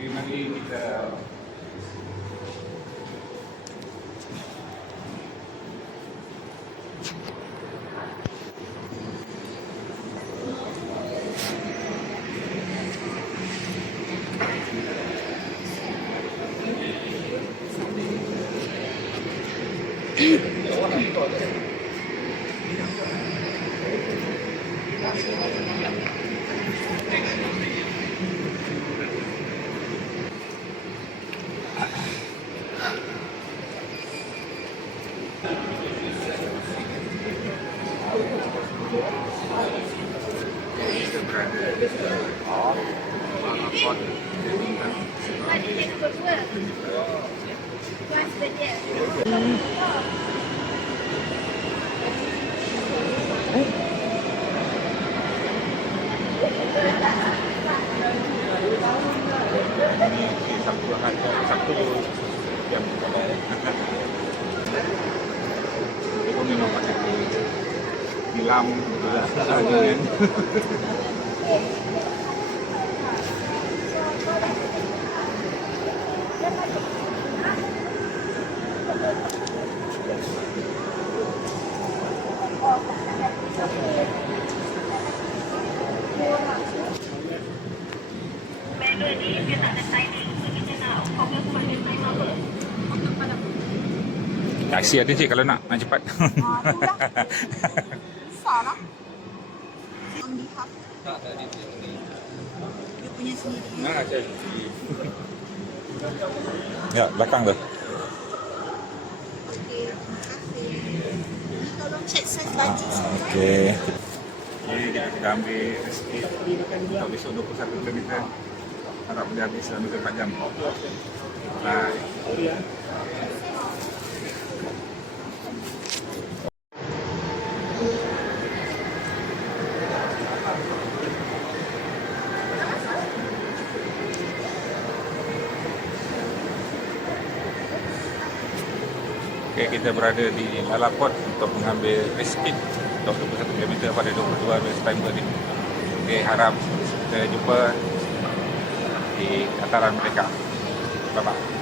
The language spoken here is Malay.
Okay, mari kita Sabtu yang itu memang pakai tilam kan. Taksi ada cik kalau nak cepat. Besar lah. On behalf. Dia punya sendiri. Nah, saya. Ya, belakang tu. Okey, terima kasih. Ini tolong cek saiz baju saya. Okey. Jadi kita ambil resip untuk besok 21 km. Harap boleh habis dalam 24 jam. Bye. Okay, kita berada di LaLaport untuk mengambil resip untuk 21 km pada 22 September ni. Okay, harap kita jumpa di hantaran mereka. Bye-bye.